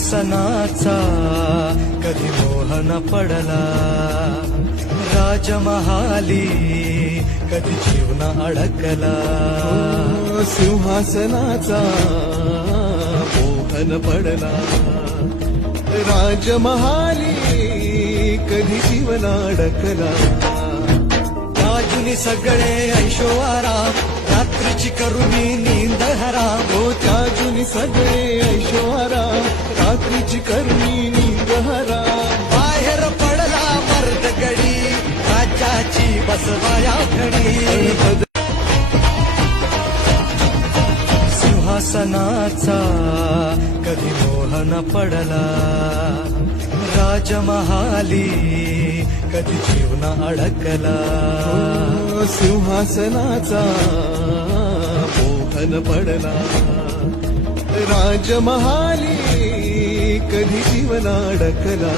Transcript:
सिंहासनाचा कधी मोह न पडला, राजमहाली कधी जीव न अडकला. सिंहासनाचा मोह न पडला, राजमहाली कधी जीव न अडकला. त्याजुनी सगळे ऐशोआराम, रात्रीची करुणी नींद हराम. हो त्याजुनी सगळे ऐशोआराम, रात्रीची करुणी नींद हराम. बाहेर पडला मर्द गडी, राज्याची बसवाया घडी. सिंहासनाचा कधी मोह न पडला, राजमहाली कधी जीव न अडकला. सिंहासनाचा मोह न पडला, राजमहाली कधी जीव न अडकला.